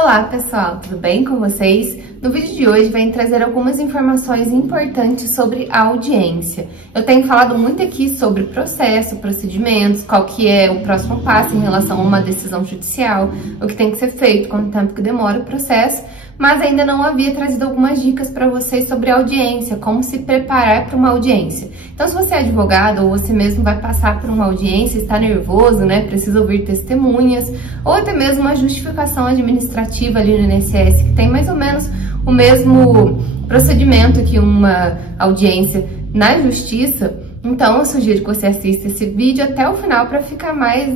Olá pessoal, tudo bem com vocês? No vídeo de hoje venho trazer algumas informações importantes sobre a audiência. Eu tenho falado muito aqui sobre processo, procedimentos, qual que é o próximo passo em relação a uma decisão judicial, o que tem que ser feito, quanto tempo que demora o processo, mas ainda não havia trazido algumas dicas para vocês sobre audiência, como se preparar para uma audiência. Então, se você é advogado ou você mesmo vai passar por uma audiência, está nervoso, né, precisa ouvir testemunhas, ou até mesmo uma justificação administrativa ali no INSS, que tem mais ou menos o mesmo procedimento que uma audiência na justiça, então eu sugiro que você assista esse vídeo até o final para ficar mais,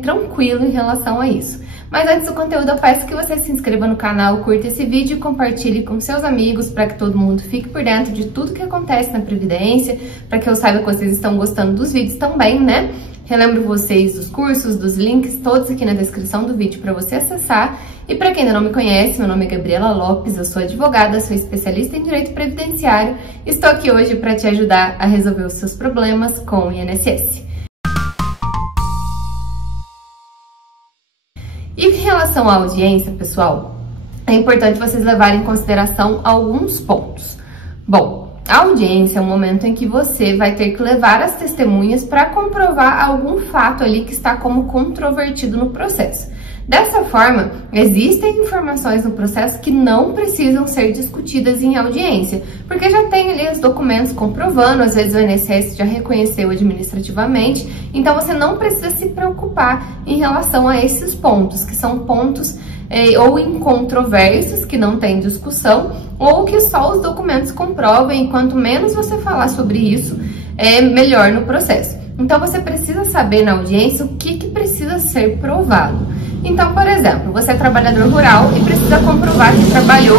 tranquilo em relação a isso. Mas antes do conteúdo, eu peço que você se inscreva no canal, curta esse vídeo e compartilhe com seus amigos para que todo mundo fique por dentro de tudo que acontece na Previdência, para que eu saiba que vocês estão gostando dos vídeos também, né? Relembro vocês dos cursos, dos links, todos aqui na descrição do vídeo para você acessar. E para quem ainda não me conhece, meu nome é Gabriela Lopes, eu sou advogada, sou especialista em direito previdenciário e estou aqui hoje para te ajudar a resolver os seus problemas com o INSS. E em relação à audiência, pessoal, é importante vocês levarem em consideração alguns pontos. Bom, a audiência é um momento em que você vai ter que levar as testemunhas para comprovar algum fato ali que está como controvertido no processo. Dessa forma, existem informações no processo que não precisam ser discutidas em audiência, porque já tem ali os documentos comprovando, às vezes o INSS já reconheceu administrativamente, então você não precisa se preocupar em relação a esses pontos, que são pontos ou incontroversos, que não tem discussão, ou que só os documentos comprovem, e quanto menos você falar sobre isso, melhor no processo. Então você precisa saber na audiência o que precisa ser provado. Então, por exemplo, você é trabalhador rural e precisa comprovar que trabalhou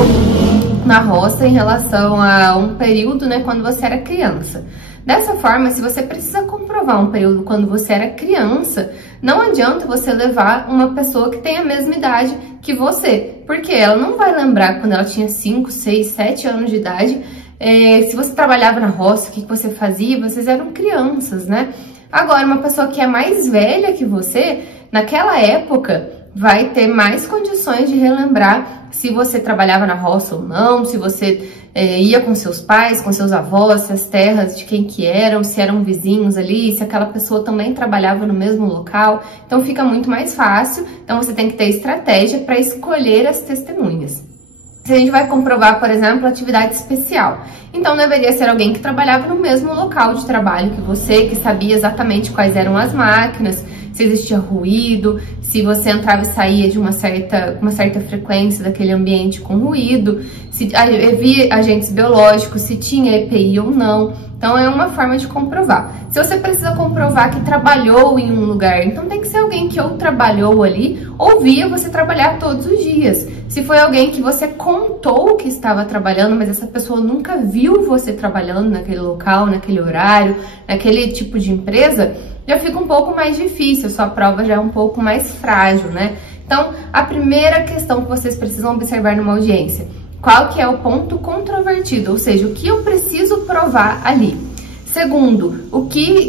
na roça em relação a um período, quando você era criança. Dessa forma, se você precisa comprovar um período quando você era criança, não adianta você levar uma pessoa que tem a mesma idade que você, porque ela não vai lembrar quando ela tinha 5, 6, 7 anos de idade, se você trabalhava na roça, o que você fazia, vocês eram crianças, né? Agora, uma pessoa que é mais velha que você, naquela época, vai ter mais condições de relembrar se você trabalhava na roça ou não, se você ia com seus pais, com seus avós, se as terras de quem que eram, se eram vizinhos ali, se aquela pessoa também trabalhava no mesmo local. Então fica muito mais fácil, então você tem que ter estratégia para escolher as testemunhas. Se a gente vai comprovar, por exemplo, atividade especial, então deveria ser alguém que trabalhava no mesmo local de trabalho que você, que sabia exatamente quais eram as máquinas, se existia ruído, se você entrava e saía de uma certa frequência daquele ambiente com ruído, se havia agentes biológicos, se tinha EPI ou não. Então é uma forma de comprovar. Se você precisa comprovar que trabalhou em um lugar, então tem que ser alguém que ou trabalhou ali ou via você trabalhar todos os dias. Se foi alguém que você contou que estava trabalhando, mas essa pessoa nunca viu você trabalhando naquele local, naquele horário, naquele tipo de empresa, já fica um pouco mais difícil, sua prova já é um pouco mais frágil, né? Então, a primeira questão que vocês precisam observar numa audiência, qual que é o ponto controvertido, ou seja, o que eu preciso provar ali. Segundo,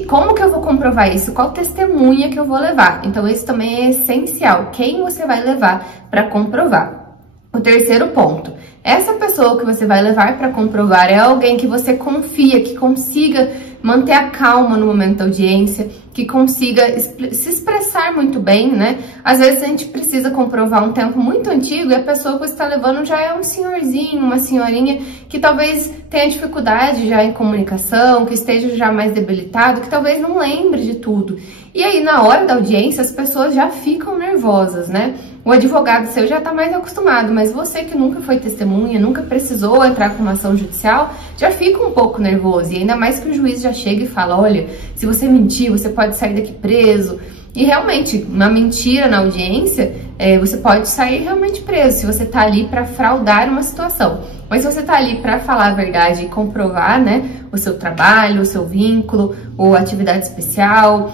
como que eu vou comprovar isso? Qual testemunha que eu vou levar? Então, isso também é essencial, quem você vai levar para comprovar. O terceiro ponto, essa pessoa que você vai levar para comprovar é alguém que você confia, que consiga manter a calma no momento da audiência, que consiga se expressar muito bem, né? Às vezes a gente precisa comprovar um tempo muito antigo e a pessoa que você está levando já é um senhorzinho, uma senhorinha que talvez tenha dificuldade já em comunicação, que esteja já mais debilitado, que talvez não lembre de tudo. E aí, na hora da audiência, as pessoas já ficam nervosas, né? O advogado seu já está mais acostumado, mas você que nunca foi testemunha, nunca precisou entrar com uma ação judicial, já fica um pouco nervoso. E ainda mais que o juiz já chega e fala, olha, se você mentir, você pode sair daqui preso. E realmente, uma mentira na audiência, você pode sair realmente preso, se você está ali para fraudar uma situação. Mas se você está ali para falar a verdade e comprovar, o seu trabalho, o seu vínculo, ou atividade especial,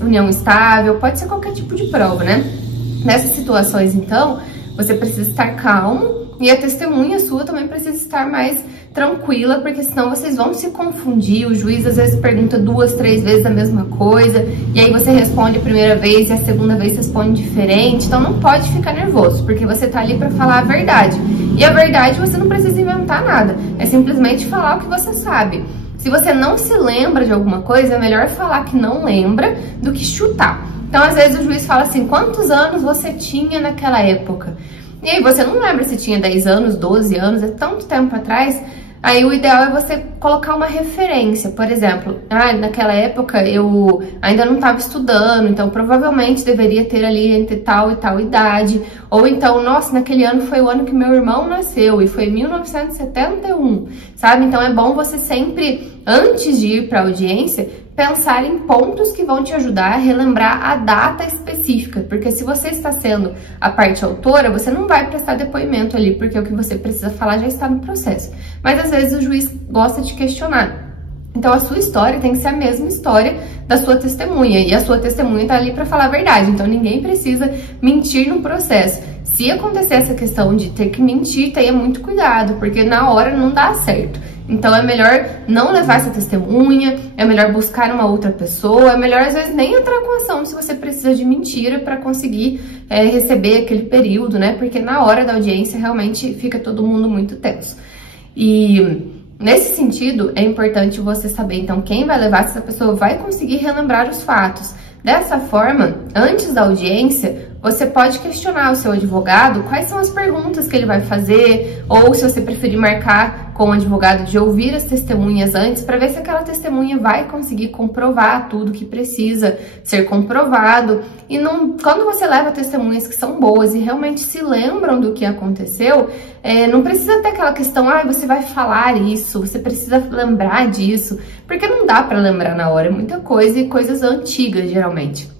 união estável, pode ser qualquer tipo de prova, né? Nessas situações, então, você precisa estar calmo e a testemunha sua também precisa estar mais tranquila, porque senão vocês vão se confundir. O juiz às vezes pergunta 2, 3 vezes a mesma coisa, e aí você responde a primeira vez e a segunda vez responde diferente. Então não pode ficar nervoso, porque você tá ali para falar a verdade. E a verdade você não precisa inventar nada, é simplesmente falar o que você sabe. Se você não se lembra de alguma coisa, é melhor falar que não lembra do que chutar. Então às vezes o juiz fala assim, quantos anos você tinha naquela época? E aí você não lembra se tinha 10 anos, 12 anos, é tanto tempo atrás. Aí o ideal é você colocar uma referência, por exemplo, naquela época eu ainda não estava estudando, então provavelmente deveria ter ali entre tal e tal idade, ou então, nossa, naquele ano foi o ano que meu irmão nasceu e foi 1971, sabe? Então é bom você sempre, antes de ir para a audiência, pensar em pontos que vão te ajudar a relembrar a data específica, porque se você está sendo a parte autora, você não vai prestar depoimento ali, porque o que você precisa falar já está no processo. Mas às vezes o juiz gosta de questionar. Então a sua história tem que ser a mesma história da sua testemunha, e a sua testemunha está ali para falar a verdade, então ninguém precisa mentir no processo. Se acontecer essa questão de ter que mentir, tenha muito cuidado, porque na hora não dá certo. Então é melhor não levar essa testemunha, é melhor buscar uma outra pessoa, é melhor às vezes nem entrar com ação se você precisa de mentira para conseguir receber aquele período, né? Porque na hora da audiência realmente fica todo mundo muito tenso. E nesse sentido é importante você saber então quem vai levar, se essa pessoa vai conseguir relembrar os fatos. Dessa forma, antes da audiência, você pode questionar o seu advogado quais são as perguntas que ele vai fazer, ou se você preferir marcar com o advogado de ouvir as testemunhas antes, para ver se aquela testemunha vai conseguir comprovar tudo que precisa ser comprovado. E quando você leva testemunhas que são boas e realmente se lembram do que aconteceu, não precisa ter aquela questão, você vai falar isso, você precisa lembrar disso, porque não dá para lembrar na hora, é muita coisa e coisas antigas geralmente.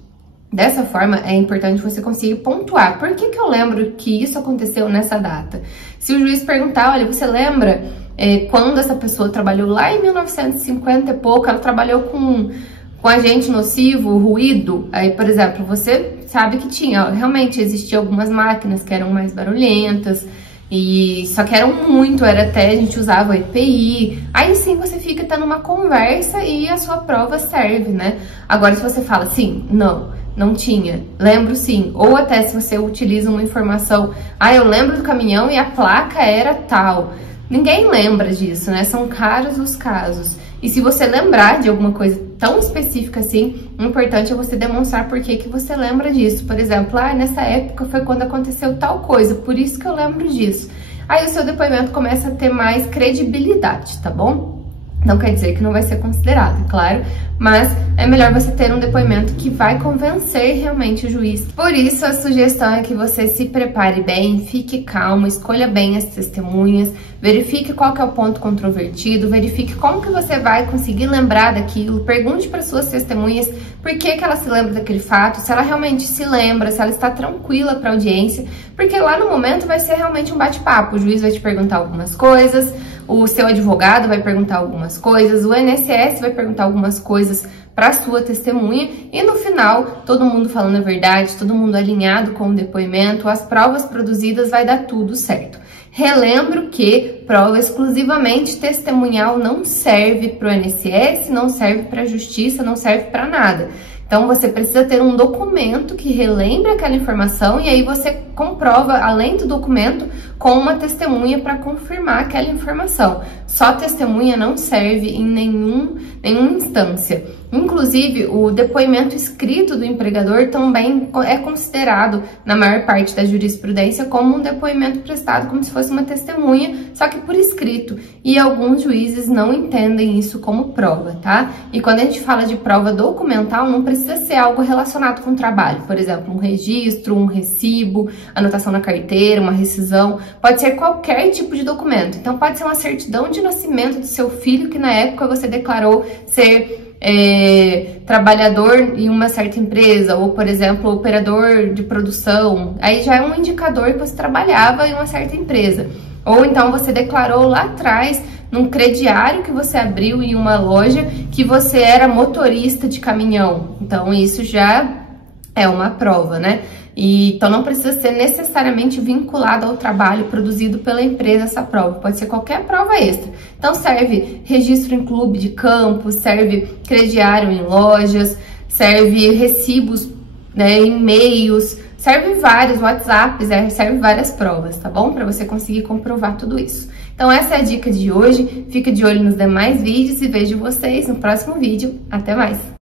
Dessa forma, é importante você conseguir pontuar. Por que eu lembro que isso aconteceu nessa data? Se o juiz perguntar, olha, você lembra quando essa pessoa trabalhou lá em 1950 e pouco, ela trabalhou com agente nocivo, ruído? Aí, por exemplo, você sabe que realmente existiam algumas máquinas que eram mais barulhentas, só que eram muito, a gente usava EPI, aí sim você fica tendo uma conversa e a sua prova serve, né? Agora, se você fala sim, não tinha, lembro sim, ou até se você utiliza uma informação, eu lembro do caminhão e a placa era tal, ninguém lembra disso, né? São caros os casos. E se você lembrar de alguma coisa tão específica assim, o importante é você demonstrar por que você lembra disso. Por exemplo, nessa época foi quando aconteceu tal coisa, por isso que eu lembro disso. Aí o seu depoimento começa a ter mais credibilidade, tá bom? Não quer dizer que não vai ser considerado, claro, mas é melhor você ter um depoimento que vai convencer realmente o juiz. Por isso, a sugestão é que você se prepare bem, fique calmo, escolha bem as testemunhas, verifique qual que é o ponto controvertido, verifique como que você vai conseguir lembrar daquilo, pergunte para suas testemunhas por que ela se lembra daquele fato, se ela realmente se lembra, se ela está tranquila para a audiência, porque lá no momento vai ser realmente um bate-papo, o juiz vai te perguntar algumas coisas, o seu advogado vai perguntar algumas coisas, o INSS vai perguntar algumas coisas para sua testemunha e no final, todo mundo falando a verdade, todo mundo alinhado com o depoimento, as provas produzidas, vai dar tudo certo. Relembro que prova exclusivamente testemunhal não serve para o INSS, não serve para a justiça, não serve para nada. Então, você precisa ter um documento que relembre aquela informação e aí você comprova, além do documento, com uma testemunha para confirmar aquela informação. Só testemunha não serve em nenhuma instância. Inclusive, o depoimento escrito do empregador também é considerado, na maior parte da jurisprudência, como um depoimento prestado, como se fosse uma testemunha, só que por escrito. E alguns juízes não entendem isso como prova, tá? E quando a gente fala de prova documental, não precisa ser algo relacionado com o trabalho. Por exemplo, um registro, um recibo, anotação na carteira, uma rescisão. Pode ser qualquer tipo de documento. Então, pode ser uma certidão de nascimento do seu filho, que na época você declarou ser trabalhador em uma certa empresa, ou, por exemplo, operador de produção. Aí já é um indicador que você trabalhava em uma certa empresa. Ou então você declarou lá atrás, num crediário que você abriu em uma loja, que você era motorista de caminhão. Então, isso já é uma prova, né? Então, não precisa ser necessariamente vinculado ao trabalho produzido pela empresa essa prova. Pode ser qualquer prova extra. Então serve registro em clube de campo, serve crediário em lojas, serve recibos, né, e-mails, serve vários WhatsApps, serve várias provas, tá bom? Para você conseguir comprovar tudo isso. Então essa é a dica de hoje, fica de olho nos demais vídeos e vejo vocês no próximo vídeo. Até mais!